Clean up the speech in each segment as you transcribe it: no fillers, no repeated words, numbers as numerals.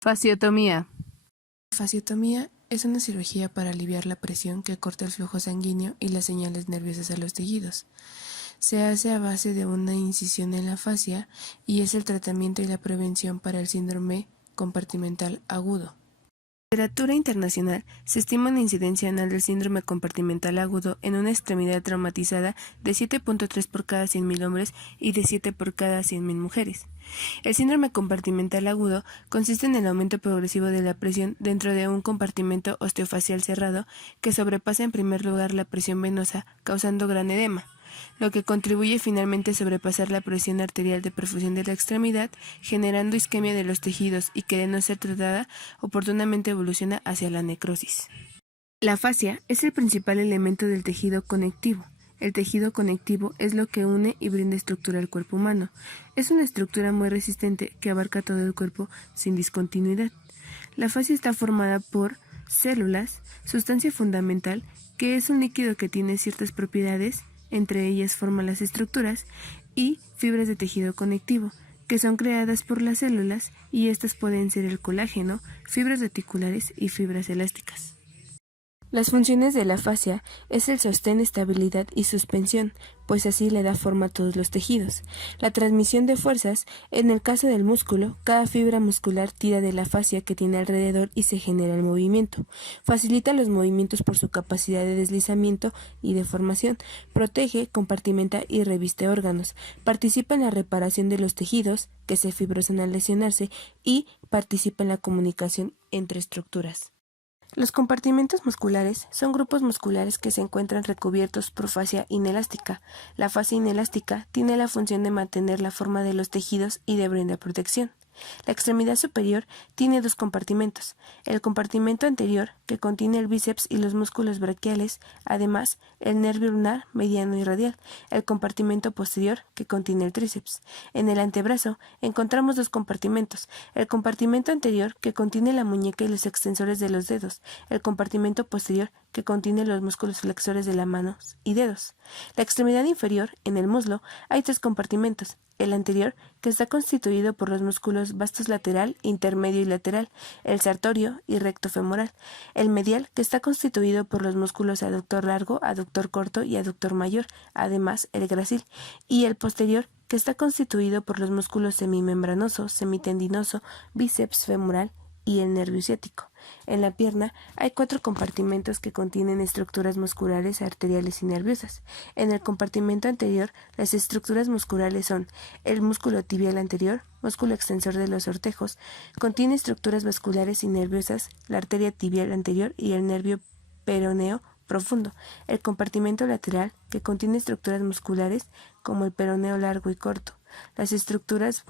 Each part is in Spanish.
Fasciotomía. La fasciotomía es una cirugía para aliviar la presión que corta el flujo sanguíneo y las señales nerviosas a los tejidos. Se hace a base de una incisión en la fascia y es el tratamiento y la prevención para el síndrome compartimental agudo. En literatura internacional, se estima una incidencia anual del síndrome compartimental agudo en una extremidad traumatizada de 7.3 por cada 100.000 hombres y de 7 por cada 100.000 mujeres. El síndrome compartimental agudo consiste en el aumento progresivo de la presión dentro de un compartimento osteofacial cerrado que sobrepasa en primer lugar la presión venosa, causando gran edema, lo que contribuye finalmente a sobrepasar la presión arterial de perfusión de la extremidad, generando isquemia de los tejidos y que de no ser tratada, oportunamente evoluciona hacia la necrosis. La fascia es el principal elemento del tejido conectivo. El tejido conectivo es lo que une y brinda estructura al cuerpo humano. Es una estructura muy resistente que abarca todo el cuerpo sin discontinuidad. La fascia está formada por células, sustancia fundamental, que es un líquido que tiene ciertas propiedades, entre ellas forman las estructuras, y fibras de tejido conectivo, que son creadas por las células, y estas pueden ser el colágeno, fibras reticulares y fibras elásticas. Las funciones de la fascia es el sostén, estabilidad y suspensión, pues así le da forma a todos los tejidos. La transmisión de fuerzas, en el caso del músculo, cada fibra muscular tira de la fascia que tiene alrededor y se genera el movimiento. Facilita los movimientos por su capacidad de deslizamiento y deformación. Protege, compartimenta y reviste órganos. Participa en la reparación de los tejidos, que se fibrosan al lesionarse, y participa en la comunicación entre estructuras. Los compartimentos musculares son grupos musculares que se encuentran recubiertos por fascia inelástica. La fascia inelástica tiene la función de mantener la forma de los tejidos y de brindar protección. La extremidad superior tiene dos compartimentos: el compartimento anterior, que contiene el bíceps y los músculos braquiales, además el nervio ulnar, mediano y radial; el compartimento posterior, que contiene el tríceps. En el antebrazo encontramos dos compartimentos: el compartimento anterior, que contiene la muñeca y los extensores de los dedos; el compartimento posterior, que contiene los músculos flexores de las manos y dedos. La extremidad inferior, en el muslo, hay tres compartimentos: el anterior, que está constituido por los músculos vastus lateral, intermedio y lateral; el sartorio y recto femoral; el medial, que está constituido por los músculos aductor largo, aductor corto y aductor mayor, además el gracil; y el posterior, que está constituido por los músculos semimembranoso, semitendinoso, bíceps femoral y el nervio ciático. En la pierna hay cuatro compartimentos que contienen estructuras musculares, arteriales y nerviosas. En el compartimento anterior, las estructuras musculares son el músculo tibial anterior, músculo extensor de los sortejos, contiene estructuras vasculares y nerviosas, la arteria tibial anterior y el nervio peroneo profundo; el compartimento lateral, que contiene estructuras musculares como el peroneo largo y corto, las estructuras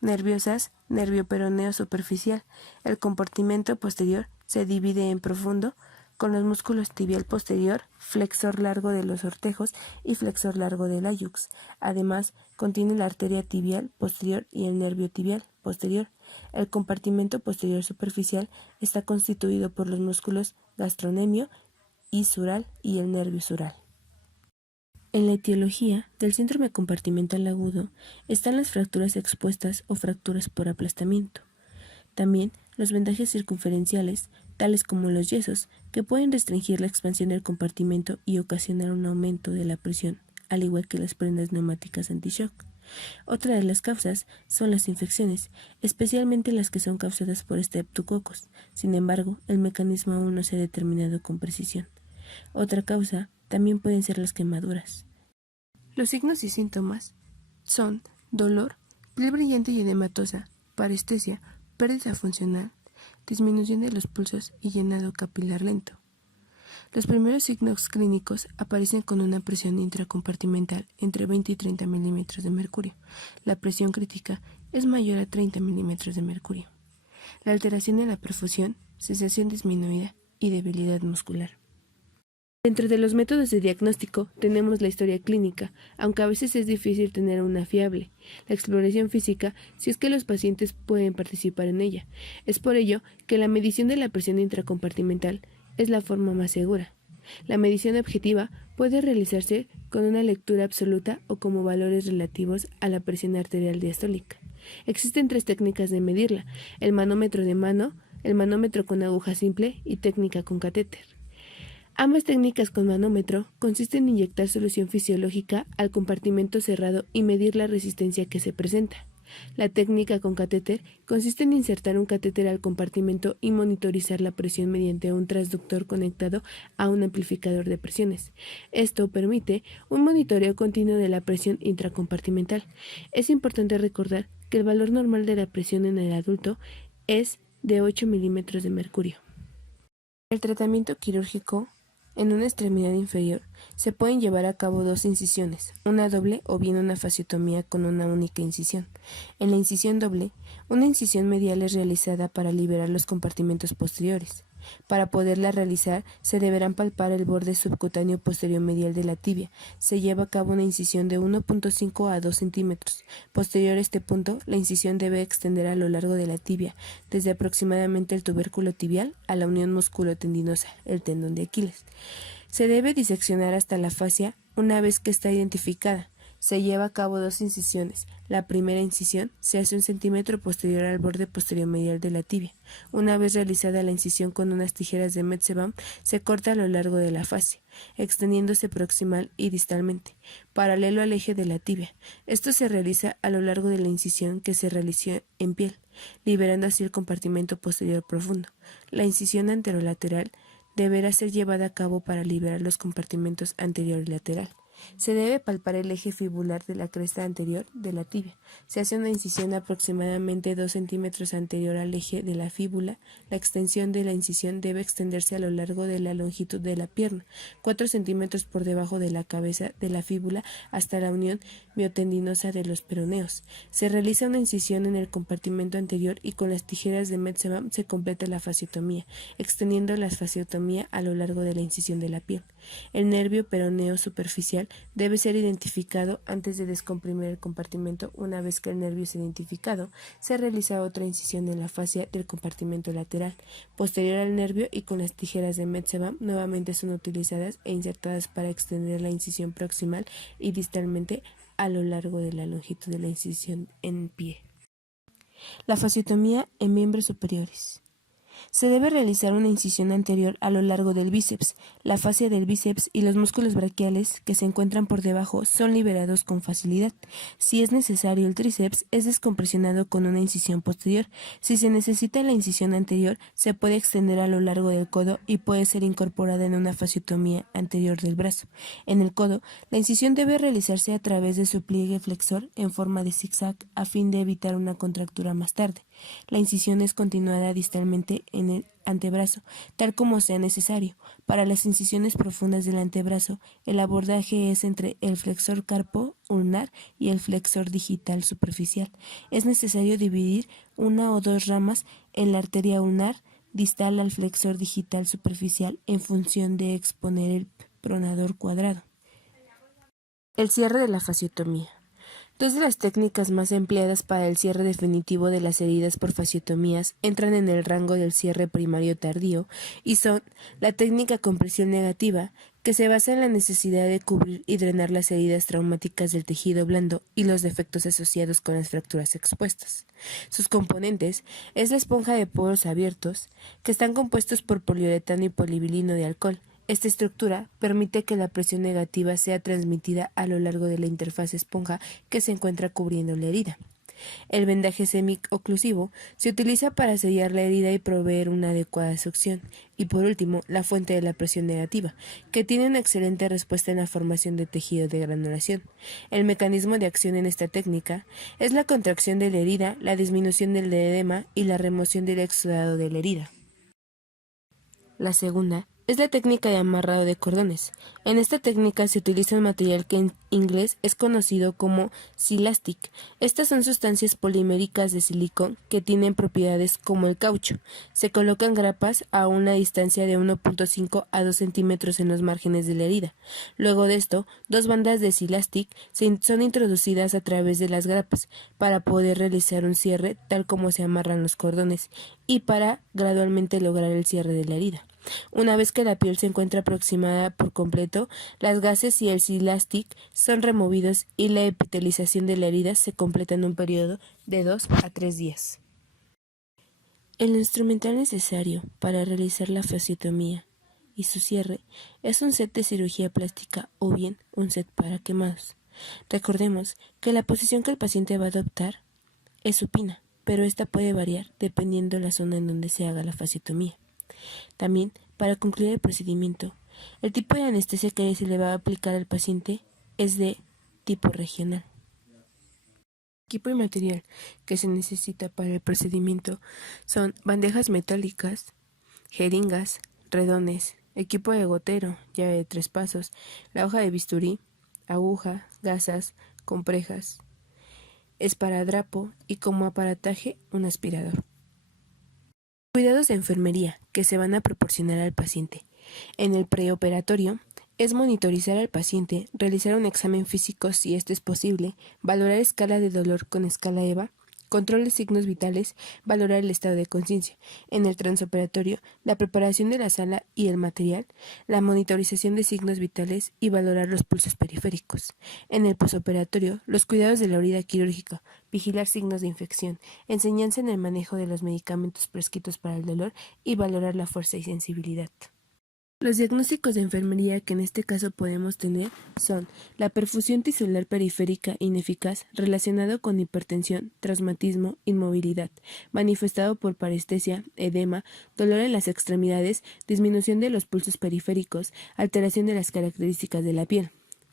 nerviosas, nervio peroneo superficial; el compartimento posterior se divide en profundo, con los músculos tibial posterior, flexor largo de los sortejos y flexor largo del hallux. Además, contiene la arteria tibial posterior y el nervio tibial posterior. El compartimento posterior superficial está constituido por los músculos gastrocnemio y sural y el nervio sural. En la etiología del síndrome compartimental agudo están las fracturas expuestas o fracturas por aplastamiento. También los vendajes circunferenciales, tales como los yesos, que pueden restringir la expansión del compartimento y ocasionar un aumento de la presión, al igual que las prendas neumáticas anti-shock. Otra de las causas son las infecciones, especialmente las que son causadas por Streptococcus. Sin embargo, el mecanismo aún no se ha determinado con precisión. Otra causa también pueden ser las quemaduras. Los signos y síntomas son dolor, piel brillante y edematosa, parestesia, pérdida funcional, disminución de los pulsos y llenado capilar lento. Los primeros signos clínicos aparecen con una presión intracompartimental entre 20 y 30 milímetros de mercurio. La presión crítica es mayor a 30 milímetros de mercurio. La alteración en la perfusión, sensación disminuida y debilidad muscular. Dentro de los métodos de diagnóstico tenemos la historia clínica, aunque a veces es difícil tener una fiable; la exploración física, si es que los pacientes pueden participar en ella. Es por ello que la medición de la presión intracompartimental es la forma más segura. La medición objetiva puede realizarse con una lectura absoluta o como valores relativos a la presión arterial diastólica. Existen 3 técnicas de medirla: el manómetro de mano, el manómetro con aguja simple y técnica con catéter. Ambas técnicas con manómetro consisten en inyectar solución fisiológica al compartimento cerrado y medir la resistencia que se presenta. La técnica con catéter consiste en insertar un catéter al compartimento y monitorizar la presión mediante un transductor conectado a un amplificador de presiones. Esto permite un monitoreo continuo de la presión intracompartimental. Es importante recordar que el valor normal de la presión en el adulto es de 8 milímetros de mercurio. El tratamiento quirúrgico en una extremidad inferior se pueden llevar a cabo 2 incisiones, una doble o bien una fasciotomía con una única incisión. En la incisión doble, una incisión medial es realizada para liberar los compartimentos posteriores. Para poderla realizar, se deberán palpar el borde subcutáneo posterior medial de la tibia. Se lleva a cabo una incisión de 1.5 a 2 centímetros. Posterior a este punto, la incisión debe extender a lo largo de la tibia, desde aproximadamente el tubérculo tibial a la unión musculotendinosa, el tendón de Aquiles. Se debe diseccionar hasta la fascia una vez que está identificada. Se lleva a cabo 2 incisiones. La primera incisión se hace 1 centímetro posterior al borde posterior medial de la tibia. Una vez realizada la incisión con unas tijeras de Metzebaum, se corta a lo largo de la fascia, extendiéndose proximal y distalmente, paralelo al eje de la tibia. Esto se realiza a lo largo de la incisión que se realizó en piel, liberando así el compartimento posterior profundo. La incisión anterolateral deberá ser llevada a cabo para liberar los compartimentos anterior y lateral. Se debe palpar el eje fibular de la cresta anterior de la tibia. Se hace una incisión aproximadamente 2 centímetros anterior al eje de la fíbula. La extensión de la incisión debe extenderse a lo largo de la longitud de la pierna, 4 centímetros por debajo de la cabeza de la fíbula hasta la unión miotendinosa de los peroneos. Se realiza una incisión en el compartimento anterior y con las tijeras de Metzebaum se completa la fasciotomía, extendiendo la fasciotomía a lo largo de la incisión de la piel. El nervio peroneo superficial debe ser identificado antes de descomprimir el compartimento. Una vez que el nervio es identificado, se realiza otra incisión en la fascia del compartimento lateral, posterior al nervio, y con las tijeras de Metzebaum nuevamente son utilizadas e insertadas para extender la incisión proximal y distalmente a lo largo de la longitud de la incisión en pie. La fasciotomía en miembros superiores. Se debe realizar una incisión anterior a lo largo del bíceps. La fascia del bíceps y los músculos braquiales que se encuentran por debajo son liberados con facilidad. Si es necesario, el tríceps es descompresionado con una incisión posterior. Si se necesita la incisión anterior, se puede extender a lo largo del codo y puede ser incorporada en una fasciotomía anterior del brazo. En el codo, la incisión debe realizarse a través de su pliegue flexor en forma de zigzag a fin de evitar una contractura más tarde. La incisión es continuada distalmente en el antebrazo, tal como sea necesario. Para las incisiones profundas del antebrazo, el abordaje es entre el flexor carpo ulnar y el flexor digital superficial. Es necesario dividir 1 o 2 ramas en la arteria ulnar distal al flexor digital superficial en función de exponer el pronador cuadrado. El cierre de la fasciotomía. 2 de las técnicas más empleadas para el cierre definitivo de las heridas por fasciotomías entran en el rango del cierre primario tardío y son la técnica con presión negativa, que se basa en la necesidad de cubrir y drenar las heridas traumáticas del tejido blando y los defectos asociados con las fracturas expuestas. Sus componentes es la esponja de poros abiertos, que están compuestos por poliuretano y polivinilo de alcohol. Esta estructura permite que la presión negativa sea transmitida a lo largo de la interfaz esponja que se encuentra cubriendo la herida. El vendaje semi-oclusivo se utiliza para sellar la herida y proveer una adecuada succión. Y por último, la fuente de la presión negativa, que tiene una excelente respuesta en la formación de tejido de granulación. El mecanismo de acción en esta técnica es la contracción de la herida, la disminución del edema y la remoción del exudado de la herida. La segunda es la técnica de amarrado de cordones. En esta técnica se utiliza un material que en inglés es conocido como Silastic. Estas son sustancias poliméricas de silicón que tienen propiedades como el caucho. Se colocan grapas a una distancia de 1.5 a 2 centímetros en los márgenes de la herida. Luego de esto, 2 bandas de Silastic son introducidas a través de las grapas para poder realizar un cierre tal como se amarran los cordones y para gradualmente lograr el cierre de la herida. Una vez que la piel se encuentra aproximada por completo, las gases y el silastic son removidos y la epitelización de la herida se completa en un periodo de 2 a 3 días. El instrumental necesario para realizar la fasciotomía y su cierre es un set de cirugía plástica o bien un set para quemados. Recordemos que la posición que el paciente va a adoptar es supina, pero esta puede variar dependiendo de la zona en donde se haga la fasciotomía. También, para concluir el procedimiento, el tipo de anestesia que se le va a aplicar al paciente es de tipo regional. El equipo y material que se necesita para el procedimiento son bandejas metálicas, jeringas, redones, equipo de gotero, llave de 3 pasos, la hoja de bisturí, aguja, gasas, comprejas, esparadrapo y como aparataje un aspirador. Cuidados de enfermería que se van a proporcionar al paciente. En el preoperatorio es monitorizar al paciente, realizar un examen físico si esto es posible, valorar escala de dolor con escala EVA, control de signos vitales, valorar el estado de conciencia. En el transoperatorio, la preparación de la sala y el material, la monitorización de signos vitales y valorar los pulsos periféricos. En el posoperatorio, los cuidados de la herida quirúrgica, vigilar signos de infección, enseñanza en el manejo de los medicamentos prescritos para el dolor y valorar la fuerza y sensibilidad. Los diagnósticos de enfermería que en este caso podemos tener son la perfusión tisular periférica ineficaz relacionado con hipertensión, traumatismo, inmovilidad, manifestado por parestesia, edema, dolor en las extremidades, disminución de los pulsos periféricos, alteración de las características de la piel.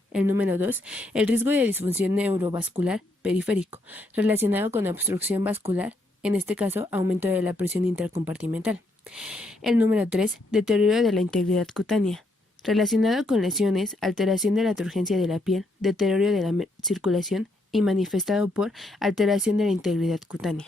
El número 2, el riesgo de disfunción neurovascular periférico, relacionado con obstrucción vascular, en este caso aumento de la presión intracompartimental. El número 3, deterioro de la integridad cutánea, relacionado con lesiones, alteración de la turgencia de la piel, deterioro de la circulación y manifestado por alteración de la integridad cutánea.